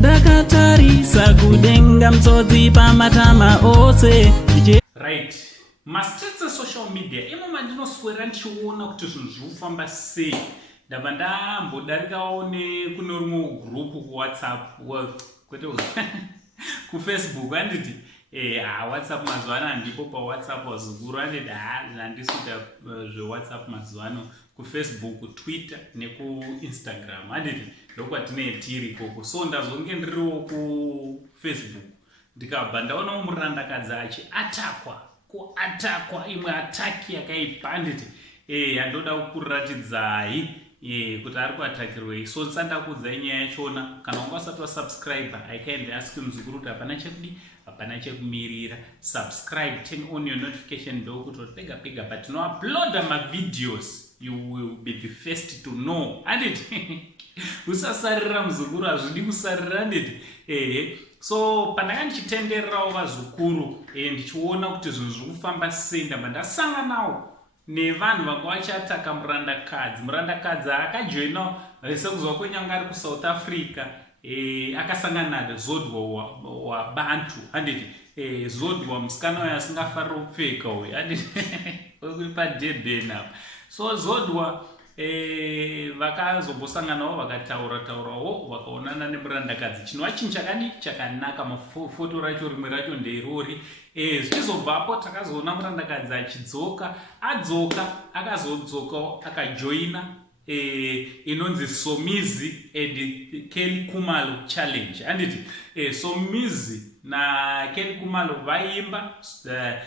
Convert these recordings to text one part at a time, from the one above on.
Dakatarisa kudenga mtsotsi pamatama ose. Right. Mastritse social media imo mandinoswera ndichiona kuti zvinhu zvirikufamba sei. Ndabva ndambodarikawo kune rumwe group kuWhatsApp kwete kuFacebook anditi WhatsApp mazuva ano ndipo paWhatsApp wazukuru anditi handisuita zveWhatsApp mazuva ano kuFacebook, Twitter nekuInstagram anditi ndokwatine tiri ikoko. So ndazonge ndiriwo kuFacebook ndikabva ndaonawo murandakadzi atakwa imwe ataki yakaipa anditi yandoda kukuratidzai kuti ari kuatakirwei. So ndisandakudza nyaya yachona. Kana wanga usati wasubscribe, I kindly ask muzukuru kuti hapana chekudi hapana chekumirira. Subscribe, turn on your notification bell kuti pega pega patinouploada mavideos you will be the first to know anditi usasarira muzukuru, hazvidi kusarira anditi so pandanga ndichitendererawo vazukuru ndichiona kuti zvinhu zviri kufamba sei, ndabva ndasanganawo nevanhu vanga vachataka murandakadzi akajoina sekuzwa kwenyanga ari kuSouth Africa akasangana naZodwa waBantu handiti Zodwa musikana uyo asingafariri kupfeka uyu handiti uri paDurban apa. So Zodwa vakazombosanganawo vakataurawo vakaonana nemurandakadzi. Chinova chinhu chakanaka. Mafoto racho rimwe racho ndeirori. Zvichizobvapo takazoona murandakadzi achidzoka, akazodzokawo akajoina inonzi Somizi and Kelly Khumalo challenge handiti Somizi naKelly Khumalo vaimba,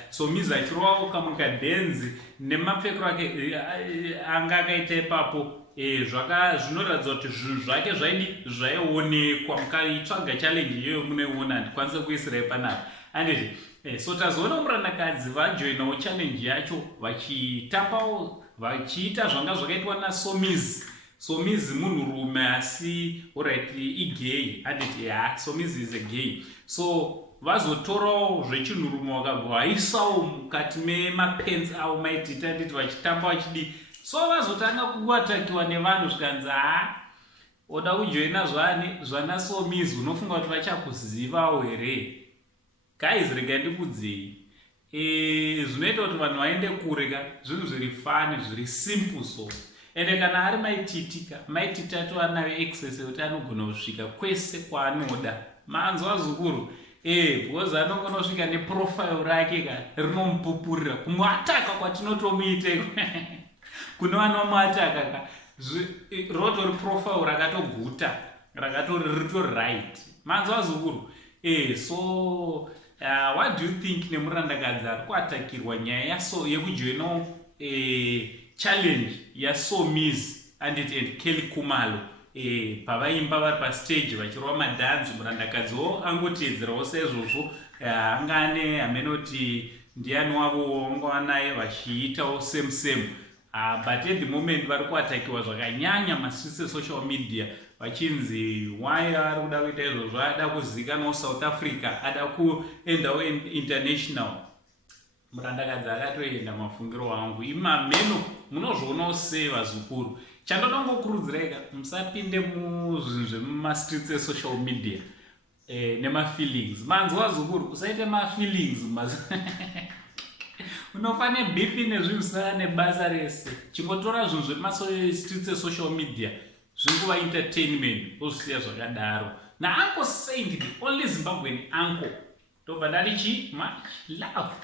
Somizi achirovawo kamwe kadhenzi nemapfekero ake anga akaita ipapo zvinoratidza kuti zvinhu zvake zvaionekwa. Mukaitsvaga challenge iyoyo munoiona, handikwanise kuisirai panapa handiti so tazoona murandakadzi vajoinawo challenge yacho vachitapawo vachiita zvanga zvakaitwa naSomizi munhurume asi alright igay handiti Somizi is a gay. So vazotorawo zvechinhurume vakabva vaisawo mukati memapens avo maitita handiti vachitamba vachidi. So vazotanga kuatakiwa nevanhu zvikanzi oda kujoina zvanaSomizi unofunga kuti vachakuzivawo here. Guys, rega ndikudzei zvinoita kuti vanhu vaende kure zvinhu zviri fani zviri simple so ende kana ari maititi ato anayo access yekuti anogona kusvika kwese kwaanoda. Manzwa zukuru because anogona kusvika neprofile rake rinomupupurira kumuataka kwatinotomuite kune vanomuataka rotori profile rakatoguta ritori right. Manzwa zukuru so what do you think nemurandakadzi ari kuatakirwa nyaya yekujoinawo challenge yaSomizi and Kelly Khumalo pavaimba vari pastage vachirova madhanzi. Murandakadziwo angoteedzerawo saizvozvo angane amenoti ndiani wavo wanga naye vachiitawo same but at the moment vari kuatakiwa zvakanyanya masitritse social media vachinzi why ari kuda kuita izvozvo, ada kuzivikanwawo South Africa, ada kuendawo international. Murandakadzi akatoenda mafungiro angu imameno munozvionawo sei vazukuru. Chandoda kungokurudzireka musapinde muzvinhu zvemumastritse social media nemafeelings. Manzwa zukuru, usaite mafeelings unofane BP nezvinhu sana nebasa rese. Chingotora zvinhu zvemastritse social media zvinguva entertainment ozvisiya zvakadaro. naUncle Saint, the only Zimbabwean uncle. Tobva ndarichi much love.